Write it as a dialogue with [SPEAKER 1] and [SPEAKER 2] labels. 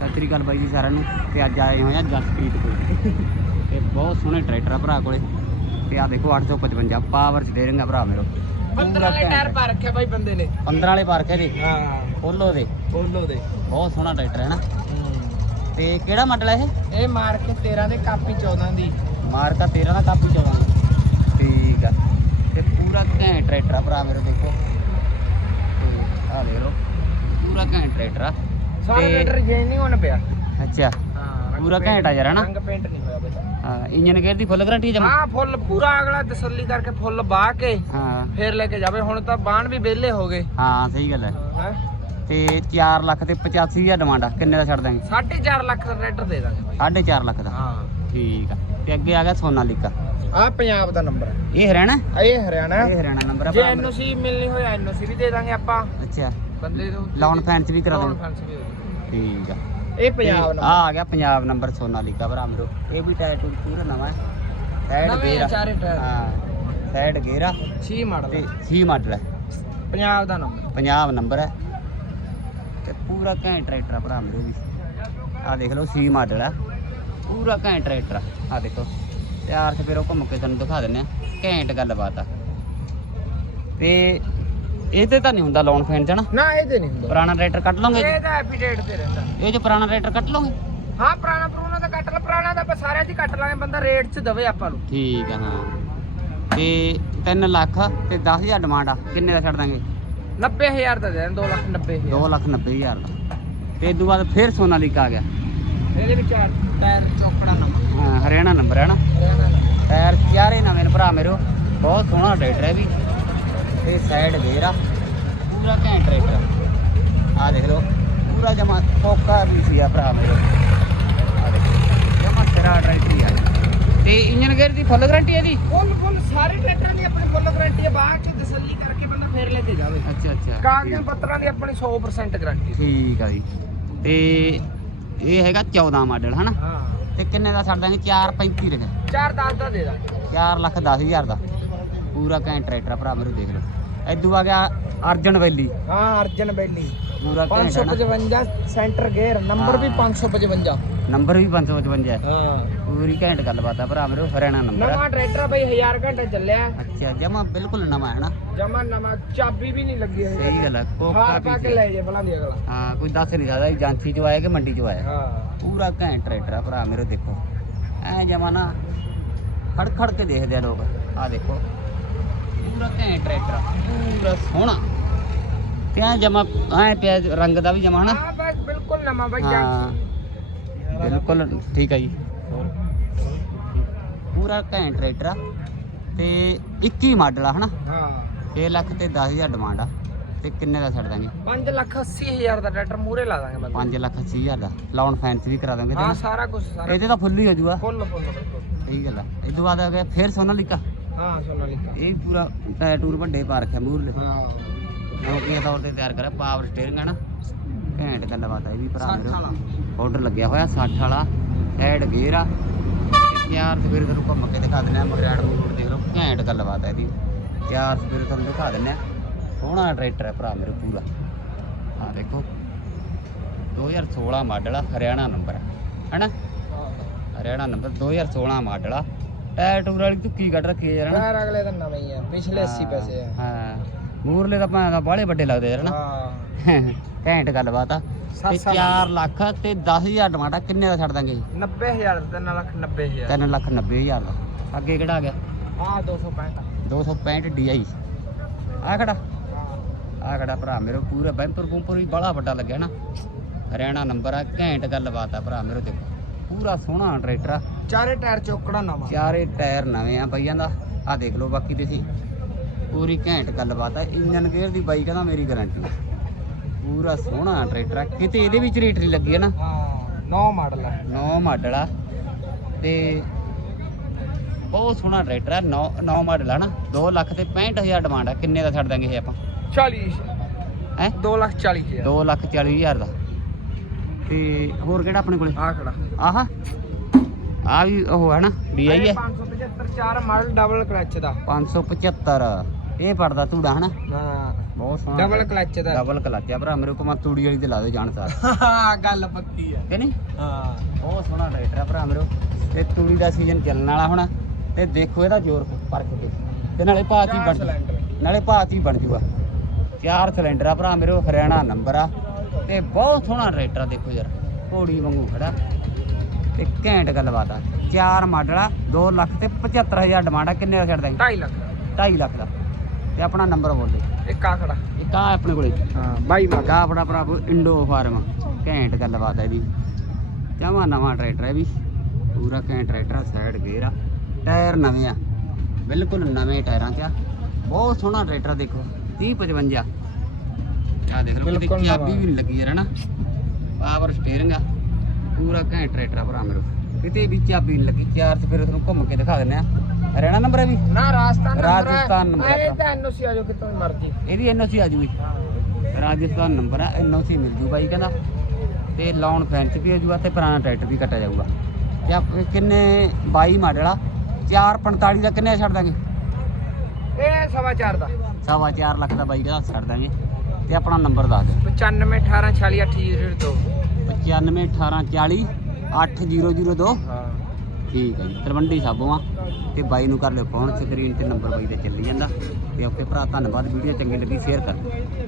[SPEAKER 1] ਸਤਿ ਸ੍ਰੀ ਅਕਾਲ ਬਾਈ ਜੀ ਸਾਰਿਆਂ ਨੂੰ। ਤੇ ਅੱਜ ਆਏ ਹੋਏ ਆ ਜਸਪ੍ਰੀਤ ਕੋਲ। ਤੇ ਬਹੁਤ ਸੋਹਣੇ ਟਰੈਕਟਰ ਆ ਭਰਾ ਕੋਲੇ। ਤੇ ਆ ਦੇਖੋ 855 ਪਾਵਰ ਸਟੀਅਰਿੰਗ ਆ ਭਰਾ ਮੇਰੋ।
[SPEAKER 2] 15 ਵਾਲੇ ਟਾਇਰ ਪਾ ਰੱਖਿਆ ਬਾਈ ਬੰਦੇ ਨੇ।
[SPEAKER 1] 15 ਵਾਲੇ ਪਾਰਕ ਦੇ
[SPEAKER 2] ਹਾਂ।
[SPEAKER 1] ਫੋਲੋ ਦੇ
[SPEAKER 2] ਬੋਲੋ ਦੇ
[SPEAKER 1] ਬਹੁਤ ਸੋਹਣਾ ਟਰੈਕਟਰ ਹੈ ਨਾ? ਤੇ ਕਿਹੜਾ ਮਾਡਲ ਹੈ ਇਹ?
[SPEAKER 2] ਇਹ ਮਾਰ ਕੇ 13 ਦੇ ਕਾਪੀ 14 ਦੀ।
[SPEAKER 1] ਮਾਰਕਾ 13 ਦਾ ਕਾਪੀ 14 ਦਾ। ਠੀਕ ਆ। ਤੇ ਪੂਰਾ ਘੈਂਟ ਟਰੈਕਟਰ ਆ ਭਰਾ ਮੇਰੇ ਦੇਖੋ। ਤੇ ਆ ਦੇਖ ਲਓ। ਪੂਰਾ ਘੈਂਟ ਟਰੈਕਟਰ ਆ।
[SPEAKER 2] ਸਾਰਾ
[SPEAKER 1] ਤੇ-
[SPEAKER 2] ਟਰੈਕਟਰ ਜੈਨ ਨਹੀਂ ਹੋਣ ਪਿਆ।
[SPEAKER 1] ਅੱਛਾ।
[SPEAKER 2] ਹਾਂ
[SPEAKER 1] ਪੂਰਾ ਘੈਂਟ ਆ ਯਾਰ ਹਨਾ
[SPEAKER 2] ਰੰਗ ਪੇਂਟ ਨਹੀਂ ਹੋਇਆ ਬਈ
[SPEAKER 1] ਹਾਂ ਇੰਜਨ ਗੇਅਰ ਦੀ ਫੁੱਲ ਗਾਰੰਟੀ ਜਮਾ?
[SPEAKER 2] ਹਾਂ ਫੁੱਲ ਪੂਰਾ ਅਗਲਾ ਤਸੱਲੀ ਕਰਕੇ ਫੁੱਲ ਬਾਹ ਕੇ
[SPEAKER 1] ਹਾਂ।
[SPEAKER 2] ਫੇਰ ਲੈ ਕੇ ਜਾਵੇ। ਹੁਣ ਤਾਂ ਬਾਣ ਵੀ ਵਿਹਲੇ ਹੋ ਗਏ।
[SPEAKER 1] ਹਾਂ ਸਹੀ ਗੱਲ ਹੈ।
[SPEAKER 2] ਹੈਂ
[SPEAKER 1] ਤੇ 4 ਲੱਖ ਤੇ 85000 ਡਿਮਾਂਡ ਆ। ਕਿੰਨੇ ਦਾ ਛੱਡ ਦਾਂਗੇ
[SPEAKER 2] 4.5 ਲੱਖ ਦਾ ਟਰੈਕਟਰ ਦੇ ਦਾਂਗੇ ਬਾਈ।
[SPEAKER 1] 4.5 ਲੱਖ ਦਾ।
[SPEAKER 2] ਹਾਂ।
[SPEAKER 1] ਠੀਕ ਆ। ਤੇ ਅੱਗੇ ਆ ਗਿਆ ਸੋਨਾਲੀਕਾ
[SPEAKER 2] ਆ ਪੰਜਾਬ ਦਾ ਨੰਬਰ
[SPEAKER 1] ਇਹ ਹਰਿਆਣਾ?
[SPEAKER 2] ਇਹ ਹਰਿਆਣਾ।
[SPEAKER 1] ਇਹ ਹਰਿਆਣਾ ਨੰਬਰ ਆ
[SPEAKER 2] ਜੇ
[SPEAKER 1] ਭਰਾ ਮੇਰਾ।
[SPEAKER 2] ਐਨਓਸੀ ਮਿਲਣੀ ਹੋਏ ਐਨਓਸੀ ਵੀ ਦੇ ਦਾਂਗੇ ਆਪਾਂ।
[SPEAKER 1] ਅੱਛਾ।
[SPEAKER 2] ਬੰਦੇ ਨੂੰ
[SPEAKER 1] ਲਾਉਣ ਫੈਂਸ ਵੀ ਕਰਾ
[SPEAKER 2] ਲਾਉਣ
[SPEAKER 1] ਦਾਂਗੇ
[SPEAKER 2] ਫੈਂਸ ਵੀ ਹੋ ਜਾਊ।
[SPEAKER 1] ਠੀਕ ਆ।
[SPEAKER 2] ਇਹ ਪੰਜਾਬ
[SPEAKER 1] ਆ
[SPEAKER 2] ਨੰਬਰ
[SPEAKER 1] ਆ ਗਿਆ ਪੰਜਾਬ ਨੰਬਰ ਸੋਨਾਲੀਕਾ ਭਰਾ ਮੇਰੋ। ਇਹ ਵੀ ਟਾਇਰ ਟੂਰ ਪੂਰਾ ਨਵਾਂ ਹੈ। ਸਾਈਡ
[SPEAKER 2] ਨਵੇਂ ਆ। ਚਾਰੇ ਟਾਇਰ।
[SPEAKER 1] ਹਾਂ ਸਾਈਡ ਗੇਅਰ ਆ।
[SPEAKER 2] 6 ਮਾਡਲ
[SPEAKER 1] ਤੇ 6 ਮਾਡਲ ਹੈ
[SPEAKER 2] ਪੰਜਾਬ ਦਾ ਨੰਬਰ
[SPEAKER 1] ਪੰਜਾਬ ਨੰਬਰ ਹੈ ਤੇ ਪੂਰਾ ਘੈਂਟ ਟਰੈਕਟਰ ਆ ਭਰਾ ਮੇਰੇ ਵੀ। ਆ ਦੇਖ ਲਓ 6 ਮਾਡਲ ਆ। ਪੂਰਾ ਘੈਂਟ ਟਰੈਕਟਰ ਆ। ਦੇਖੋ ਤਿਆਰ ਤੇ ਫਿਰ ਉਹ ਘੁੰਮ ਕੇ ਤੁਹਾਨੂੰ ਦਿਖਾ ਦਿੰਨੇ ਆ। ਘੈਂਟ ਗੱਲਬਾਤ ਆ। ਤੇ ਇਹ ਤੇ ਤਾਂ ਨਹੀਂ ਹੁੰਦਾ ਲੋਨ ਫੈਨ ਚ ਨਾ
[SPEAKER 2] ਨਾ ਇਹ ਤੇ ਨਹੀਂ ਹੁੰਦਾ।
[SPEAKER 1] ਪੁਰਾਣਾ ਟਰੈਕਟਰ ਕੱਟ ਲਓਗੇ
[SPEAKER 2] ਇਹ ਤਾਂ ਐਫੀਡੇਟ ਤੇ ਰਹਿੰਦਾ।
[SPEAKER 1] ਇਹ ਜੋ ਪੁਰਾਣਾ ਟਰੈਕਟਰ ਕੱਟ ਲਓਗੇ।
[SPEAKER 2] ਹਾਂ ਪੁਰਾਣਾ ਪੁਰਾਣਾ ਤਾਂ ਕੱਟ ਲਾ ਪੁਰਾਣਾ ਤਾਂ ਆਪਾਂ ਸਾਰਿਆਂ ਦੀ ਕੱਟ ਲਾਂਗੇ ਬੰਦਾ ਰੇਟ 'ਚ ਦਵੇ ਆਪਾਂ ਨੂੰ।
[SPEAKER 1] ਠੀਕ ਆ ਹਾਂ। ਤੇ 3 ਲੱਖ ਤੇ 10000 ਡਿਮਾਂਡ ਆ। ਕਿੰਨੇ ਦਾ ਛੱਡ ਦਾਂਗੇ?
[SPEAKER 2] 90000 ਦਾ ਦੇ ਦੇਣ 2 ਲੱਖ 90000
[SPEAKER 1] 2 ਲੱਖ 90000 ਦਾ। ਤੇ ਤੋਂ ਬਾਅਦ ਫਿਰ ਸੋਨਾਲੀਕਾ ਆ ਗਿਆ।
[SPEAKER 2] ਇਹਦੇ ਵਿੱਚ ਟਾਇਰ ਚੌਕੜਾ ਨੰਬਰ
[SPEAKER 1] ਹਾਂ ਹਰਿਆਣਾ ਨੰਬਰ ਹੈ ਨਾ।
[SPEAKER 2] ਹਰਿਆਣਾ
[SPEAKER 1] ਟਾਇਰ ਚਾਰੇ ਨਵੇਂ ਨੇ ਭਰਾ ਮੇਰੇ ਬਹੁਤ ਸੋਹਣਾ ਟਰੈਕਟਰ ਹੈ ਵੀ। ਤੇ ਸਾਈਡ ਗੇਅਰ ਆ। ਪੂਰਾ ਘੈਂਟ ਟਰੈਕਟਰ ਆ। ਦੇਖ ਲਓ ਪੂਰਾ ਜਮਾ ਫੋਕਾ ਵੀ ਸੀ ਆ ਭਰਾ ਮੇਰੇ। ਆ ਦੇਖੋ ਜਮਾ ਸਿਰਾ ਟਰੈਕਟਰ ਆ। ਤੇ ਇੰਜਨ ਗੇਅਰ ਦੀ ਫੁੱਲ ਗਾਰੰਟੀ ਹੈ ਦੀ
[SPEAKER 2] ਫੁੱਲ ਫੁੱਲ ਸਾਰੇ ਟਰੈਕਟਰਾਂ ਦੀ ਆਪਣੀ ਫੁੱਲ ਗਾਰੰਟੀ ਹੈ ਬਾਅਦ 'ਚ ਤਸੱਲੀ ਕਰਕੇ ਬੰਦਾ ਫੇਰ ਲੈ ਕੇ ਜਾਵੇ।
[SPEAKER 1] ਅੱਛਾ ਅੱਛਾ।
[SPEAKER 2] ਕਾਗਜ਼ਾਂ ਪੱਤਰਾਂ ਦੀ ਆਪਣੀ 100% ਗਾਰੰਟੀ
[SPEAKER 1] ਠੀਕ ਆ ਜੀ। ਤੇ ਇਹ ਹੈਗਾ 14 ਮਾਡਲ ਹਨਾ?
[SPEAKER 2] ਹਾਂ।
[SPEAKER 1] ਤੇ ਕਿੰਨੇ ਦਾ ਛੱਡ ਦਾਂਗੇ? 435 ਲਿਖਿਆ
[SPEAKER 2] 4 10 ਦਾ ਦੇ ਦਾਂਗੇ।
[SPEAKER 1] 4 ਲੱਖ 10 ਹਜ਼ਾਰ ਦਾ। ਪੂਰਾ ਘੈਂਟ ਟਰੈਕਟਰ ਭਰਾ ਮੇਰੇ ਦੇਖ ਲਓ। ਇਦੋਂ ਆ ਗਿਆ ਅਰਜਨ ਵੈਲੀ
[SPEAKER 2] ਹਾਂ ਅਰਜਨ ਬੈਲੀ।
[SPEAKER 1] ਪੂਰਾ ਘੈਂਟ ਹੈ ਨਾ।
[SPEAKER 2] 555 ਸੈਂਟਰ ਗੇਅਰ ਨੰਬਰ ਵੀ
[SPEAKER 1] ਹਾਂ।
[SPEAKER 2] 555
[SPEAKER 1] ਨੰਬਰ ਵੀ 555 ਹੈ
[SPEAKER 2] ਹਾਂ।
[SPEAKER 1] ਪੂਰੀ ਘੈਂਟ ਗੱਲਬਾਤ ਆ ਭਰਾ ਮੇਰੇ ਹਰਿਆਣਾ ਨੰਬਰ
[SPEAKER 2] ਨਵਾਂ ਟਰੈਕਟਰ ਬਈ 1000 ਘੰਟੇ ਚੱਲਿਆ।
[SPEAKER 1] ਅੱਛਾ ਜਮਾ ਬਿਲਕੁਲ ਨਵਾਂ ਹੈ ਨਾ।
[SPEAKER 2] ਜਮਾ ਨਵਾਂ ਚਾਬੀ ਵੀ ਨਹੀਂ ਲੱਗੀ ਹੈ
[SPEAKER 1] ਸਹੀ ਗੱਲ ਹੈ ਕੋਕਾ
[SPEAKER 2] ਹਾਰ ਪਾ ਕੇ
[SPEAKER 1] ਪੀਸ
[SPEAKER 2] ਲੈ ਜੇ ਭਲਾ ਦੀ ਅਗਲਾ।
[SPEAKER 1] ਹਾਂ ਕੋਈ ਦੱਸ ਨਹੀਂ ਸਕਦਾ ਵੀ ਜਾਂਚੀ ਚ ਆਇਆ ਕਿ ਮੰਡੀ ਚ ਆਇਆ।
[SPEAKER 2] ਹਾਂ।
[SPEAKER 1] ਪੂਰਾ ਘੈਂਟ ਟਰੈਕਟਰ ਆ ਭਰਾ ਮੇਰੇ ਦੇਖੋ। ਐ ਜਮਾ ਨਾ ਖੜ ਖੜ ਕੇ ਦੇਖਦੇ ਆ ਲੋਕ। ਆ ਦੇਖੋ। ਪੂਰਾ ਘੈਂਟ ਟਰੈਕਟਰ ਆ, ਪੂਰਾ ਸੋਹਣਾ। ਤੇ ਐ ਜਮਾ ਐ ਪਿਆ ਰੰਗ ਦਾ ਵੀ ਜਮਾ ਹਨਾ?
[SPEAKER 2] ਨਵਾਂ ਬਈ
[SPEAKER 1] ਹਾਂ।
[SPEAKER 2] ਜਾਂਚ
[SPEAKER 1] ਬਿਲਕੁਲ ਠੀਕ ਆ ਜੀ। ਪੂਰਾ ਘੈਂਟ ਟਰੈਕਟਰ ਆ ਤੇ 21 ਮਾਡਲ ਆ ਹਨਾ?
[SPEAKER 2] ਹਾਂ।
[SPEAKER 1] 6 ਲੱਖ ਤੇ 10000 ਡਿਮਾਂਡ ਆ। ਤੇ ਕਿੰਨੇ ਦਾ ਛੱਡ ਦਾਂਗੇ?
[SPEAKER 2] 5 ਲੱਖ 80 ਹਜ਼ਾਰ ਦਾ ਟਰੈਕਟਰ ਮੂਰੇ ਲਾ ਦਾਂਗੇ ਬੰਦੇ
[SPEAKER 1] 5 ਲੱਖ 80000 ਦਾ। ਲਾਉਣ ਫੈਂਸ ਵੀ ਕਰਾ ਦਾਂਗੇ
[SPEAKER 2] ਹਾਂ
[SPEAKER 1] ਤੈਨੂੰ।
[SPEAKER 2] ਸਾਰਾ ਕੁਝ ਸਾਰਾ
[SPEAKER 1] ਇਹਦੇ ਤਾਂ ਫੁੱਲ ਹੀ ਹੋ ਜੂਗਾ।
[SPEAKER 2] ਫੁੱਲ ਫੁੱਲ ਬਿਲਕੁਲ।
[SPEAKER 1] ਸਹੀ ਗੱਲ ਆ। ਇਹ ਤੋਂ ਬਾਅਦ ਆ ਗਿਆ ਫਿਰ ਸੋਨਾਲੀਕਾ।
[SPEAKER 2] ਹਾਂ ਸੋਨਾਲੀਕਾ
[SPEAKER 1] ਇਹ ਪੂਰਾ ਟਾਇਰ ਟੂਰ ਵੱਡੇ ਪਾ ਰੱਖਿਆ ਮੂਰਲੇ
[SPEAKER 2] ਹਾਂ।
[SPEAKER 1] ਨੌਕਰੀਆਂ ਤੌਰ ਤੇ ਤਿਆਰ ਕਰਿਆ ਪਾਵਰ ਸਟੀਅਰਿੰਗ ਹੈ ਨਾ। ਘੈਂਟ ਗੱਲਬਾਤ ਆ ਇਹ ਵੀ ਭਰਾ
[SPEAKER 2] 60
[SPEAKER 1] ਮੇਰੇ।
[SPEAKER 2] ਵਾਲਾ।
[SPEAKER 1] ਆਰਡਰ ਲੱਗਿਆ ਹੋਇਆ 60 ਵਾਲਾ ਹੈਡ ਗੇਅਰ ਆ। ਯਾਰ ਸਵੇਰੇ ਤੁਹਾਨੂੰ ਘੁੰਮ ਕੇ ਦਿਖਾ ਦਿੰਦੇ ਆ ਮਗਰਾੜ ਮੂਡ ਦੇਖ ਲਓ ਘੈਂਟ ਗੱਲਬਾਤ ਹੈ ਇਹਦੀ। ਯਾਰ ਸਵੇਰੇ ਤੁਹਾਨੂੰ ਦਿਖਾ ਦਿੰਦੇ ਆ ਸੋਹਣਾ ਟਰੈਕਟਰ ਹੈ ਭਰਾ ਮੇਰੇ ਪੂਰਾ। ਆ ਦੇਖੋ 2016 ਮਾਡਲ ਆ ਹਰਿਆਣਾ ਨੰਬਰ ਹੈ। ਹੈਨਾ ਹਰਿਆਣਾ ਨੰਬਰ 2016 ਮਾਡਲ ਆ। ਟਾਇਰ ਟੂਰ ਵਾਲੀ ਧੁੱਕੀ ਕੱਢ ਰੱਖੀ ਹੈ ਯਾਰ ਹਨਾ?
[SPEAKER 2] ਟਾਇਰ ਅਗਲੇ ਤਾਂ ਨਵੇਂ ਹੀ ਆ ਪਿਛਲੇ 80 ਪੈਸੇ ਆ।
[SPEAKER 1] ਹਾਂ। ਮੂਰਲੇ ਤਾਂ ਭਾਂ ਦਾ ਬਾਹਲੇ ਵੱਡੇ ਲੱਗਦੇ ਯਾਰ ਨਾ
[SPEAKER 2] ਹਾਂ।
[SPEAKER 1] ਘੈਂਟ ਗੱਲਬਾਤ ਆ। ਤੇ
[SPEAKER 2] ਸੱਤ ਸਾਲ
[SPEAKER 1] 4 ਲੱਖ ਤੇ 10000 ਟਮਾਟਾ ਕਿੰਨੇ ਦਾ ਛੱਡ ਦਾਂਗੇ ਜੀ?
[SPEAKER 2] 90000 3 ਲੱਖ 90000
[SPEAKER 1] 3 ਲੱਖ 90000 ਦਾ। ਅੱਗੇ ਕਿਹੜਾ ਆ ਗਿਆ?
[SPEAKER 2] ਹਾਂ 265
[SPEAKER 1] 265 DI ਆ। ਖੜਾ ਆ ਖੜਾ ਭਰਾ ਮੇਰੇ ਪੂਰਾ ਬੈਂਪਰ ਬੂੰਪਰ ਵੀ ਬੜਾ ਵੱਡਾ ਲੱਗਿਆ ਨਾ ਹਰਿਆਣਾ ਨੰਬਰ ਆ ਘੈਂਟ ਗੱਲਬਾਤ ਆ ਭਰਾ ਮੇਰੇ ਦੇਖੋ ਪੂਰਾ ਸੋਹਣਾ ਟਰੈਕਟਰ ਆ।
[SPEAKER 2] ਚਾਰੇ ਟਾਇਰ ਚੌਕੜਾ ਨਵਾਂ।
[SPEAKER 1] ਚਾਰੇ ਟਾਇਰ ਨਵੇਂ ਆ ਬਈਆਂ ਦਾ। ਆ ਦੇਖ ਲਓ ਬਾਕੀ ਤੁਸੀਂ। ਪੂਰੀ ਘੈਂਟ ਗੱਲਬਾਤ ਆ। ਇੰਜਨ ਗੇਅਰ ਦੀ ਬਾਈ ਕਹਿੰਦਾ ਮੇਰੀ ਗਾਰੰਟੀ ਪੂਰਾ ਸੋਹਣਾ ਟਰੈਕਟਰ ਆ। ਕਿਤੇ ਇਹਦੇ ਵਿੱਚ ਰੇਟ ਨਹੀਂ ਲੱਗੀ ਹੈ ਨਾ।
[SPEAKER 2] ਹਾਂ ਨੌ ਮਾਡਲ ਹੈ
[SPEAKER 1] 9 ਮਾਡਲ ਆ। ਤੇ ਬਹੁਤ ਸੋਹਣਾ ਟਰੈਕਟਰ ਆ। 9 9 ਮਾਡਲ ਆ ਨਾ। 2 ਲੱਖ ਤੇ 65000 ਡਿਮਾਂਡ ਆ। ਕਿੰਨੇ ਦਾ ਛੱਡ ਦਾਂਗੇ ਇਹ ਆਪਾਂ?
[SPEAKER 2] 40
[SPEAKER 1] ਹੈ?
[SPEAKER 2] 2 ਲੱਖ 40 ਹਜ਼ਾਰ।
[SPEAKER 1] 2 ਲੱਖ 40000 ਦਾ। ਤੇ ਹੋਰ ਕਿਹੜਾ ਆਪਣੇ ਕੋਲੇ?
[SPEAKER 2] ਆ ਖੜਾ
[SPEAKER 1] ਆਹ। ਆ ਵੀ ਉਹ ਹੈ ਨਾ DI ਹੈ
[SPEAKER 2] 575 ਚਾਰ ਮਾਡਲ ਡਬਲ ਕਲਚ ਦਾ।
[SPEAKER 1] 575 ਇਹ ਪੜਦਾ ਧੂੜਾ ਹਨਾ
[SPEAKER 2] ਹਾਂ।
[SPEAKER 1] ਬਹੁਤ ਸੋਹਣਾ
[SPEAKER 2] ਡਬਲ ਕਲਚ ਦਾ।
[SPEAKER 1] ਡਬਲ ਕਲੱਚ ਆ ਭਰਾ ਮੇਰੇ ਕੋਲ ਮੈਂ ਤੂੜੀ ਵਾਲੀ ਤੇ ਲਾ ਦੇ ਜਾਣ ਸਾਰ।
[SPEAKER 2] ਹਾਂ ਗੱਲ ਪੱਕੀ ਆ।
[SPEAKER 1] ਕਿ ਨਹੀਂ
[SPEAKER 2] ਹਾਂ।
[SPEAKER 1] ਬਹੁਤ ਸੋਹਣਾ ਟਰੈਕਟਰ ਆ ਭਰਾ ਮੇਰੇ ਤੇ ਤੂੜੀ ਦਾ ਸੀਜ਼ਨ ਚੱਲਣ ਵਾਲਾ ਹੁਣ। ਤੇ ਦੇਖੋ ਇਹਦਾ ਜ਼ੋਰ ਪਰਖ ਕੇ ਤੇ ਨਾਲੇ ਭਾਅ ਕੀ ਬਣ ਨਾਲੇ ਭਾਅ ਕੀ ਬਣ ਜੂਗਾ। ਚਾਰ ਸਿਲੰਡਰ ਆ ਭਰਾ ਮੇਰੇ ਹਰਿਆਣਾ ਨੰਬਰ ਆ। ਤੇ ਬਹੁਤ ਸੋਹਣਾ ਟਰੈਕਟਰ ਆ ਦੇਖੋ ਯਾਰ ਘੋੜੀ ਵਾਂਗੂ ਖੜਾ। ਤੇ ਘੈਂਟ ਗੱਲਬਾਤ ਆ। ਚਾਰ ਮਾਡਲ ਆ 2 ਲੱਖ ਤੇ 75000 ਡਿਮਾਂਡ ਆ। ਕਿੰਨੇ ਦਾ ਛੱਡ ਦਾਂਗੇ
[SPEAKER 2] 2.5 ਲੱਖ
[SPEAKER 1] 2.5 ਲੱਖ ਦਾ। ਤੇ ਆਪਣਾ ਨੰਬਰ ਬੋਲ
[SPEAKER 2] ਇੱਕ ਆ ਖੜਾ।
[SPEAKER 1] ਇੱਕ ਆ ਆਪਣੇ ਕੋਲੇ।
[SPEAKER 2] ਹਾਂ ਬਾਈ ਮਾ
[SPEAKER 1] ਕਾ ਆਪਣਾ ਭਰਾ ਇੰਡੋ ਫਾਰਮ ਘੈਂਟ ਗੱਲਬਾਤ ਹੈ ਇਹਦੀ ਜਮਾ ਨਵਾਂ ਟਰੈਕਟਰ ਹੈ ਵੀ। ਪੂਰਾ ਘੈਂਟ ਟਰੈਕਟਰ ਆ ਸਾਈਡ ਗੇਅਰ ਆ। ਟਾਇਰ ਨਵੇਂ ਆ। ਬਿਲਕੁਲ ਨਵੇਂ ਟਾਇਰਾਂ 'ਚ ਆ। ਬਹੁਤ ਸੋਹਣਾ ਟਰੈਕਟਰ ਦੇਖੋ। 30 55 ਆ ਦੇਖ ਲਓ ਕਿਤੇ
[SPEAKER 2] ਬਿਲਕੁਲ
[SPEAKER 1] ਚਾਬੀ। ਵੀ ਨਹੀਂ ਲੱਗੀ ਯਾਰ ਹਨਾ? ਪਾਵਰ ਸਟੀਅਰਿੰਗ ਆ। ਪੂਰਾ ਘੈਂਟ ਟਰੈਕਟਰ ਆ ਭਰਾ ਮੇਰੇ। ਕਿਤੇ ਵੀ ਚਾਬੀ ਨਹੀਂ ਲੱਗੀ ਚਾਰ ਸਪੇਰੇ ਤੁਹਾਨੂੰ ਘੁੰਮ ਕੇ ਦਿਖਾ ਦਿੰਦੇ ਆ। ਹਰਿਆਣਾ ਨੰਬਰ ਹੈ ਵੀ?
[SPEAKER 2] ਨਾ ਰਾਜਸਥਾਨ ਨੰਬਰ ਹੈ।
[SPEAKER 1] ਰਾਜਸਥਾਨ ਨੰਬਰ ਹੈ।
[SPEAKER 2] ਇਹ ਤਾਂ ਐਨਓਸੀ ਆ ਜੋ ਕਿਤੋਂ ਮਰਜ਼ੀ।
[SPEAKER 1] ਇਹਦੀ ਐਨਓਸੀ ਆ ਜੂਗੀ। ਰਾਜਸਥਾਨ ਨੰਬਰ ਆ ਐਨਓਸੀ ਮਿਲ ਜੂ ਬਾਈ ਕਹਿੰਦਾ। ਤੇ ਲਾਉਣ ਫੈਂਸ ਵੀ ਹੋ ਜੂਗਾ ਤੇ ਪੁਰਾਣਾ ਟਰੈਕਟਰ ਵੀ ਕੱਟਿਆ ਜਾਊਗਾ। ਤੇ ਆਪ ਕਿੰਨੇ 22 ਮਾਡਲ ਆ? 445 ਦਾ ਕਿੰਨੇ ਛੱਡ ਦਾਂਗੇ?
[SPEAKER 2] ਇਹ ਸਵਾ ਚਾਰ ਦਾ।
[SPEAKER 1] ਸਵਾ ਚਾਰ ਲੱਖ ਦਾ ਬਾਈ ਕਹਿੰਦਾ ਛੱਡ ਦਾਂਗੇ। ਤੇ ਆਪਣਾ ਨੰਬਰ ਦੱਸ ਦੇ
[SPEAKER 2] 95 18 46 802
[SPEAKER 1] 95 18 40 8002
[SPEAKER 2] ਹਾਂ
[SPEAKER 1] ਠੀਕ ਹੈ ਜੀ ਤਲਵੰਡੀ ਸਾਬੋਂ ਆ ਤੇ ਬਾਈ ਨੂੰ ਕਰ ਲਿਓ ਫੋਨ ਸਕਰੀਨ ਤੇ ਨੰਬਰ ਬਾਈ ਤੇ ਚੱਲੀ ਜਾਂਦਾ। ਤੇ ਓਕੇ ਭਰਾ ਧੰਨਵਾਦ ਵੀਡੀਓ ਚੰਗੀ ਲੱਗੀ ਸ਼ੇਅਰ ਕਰ ਦਿਓ।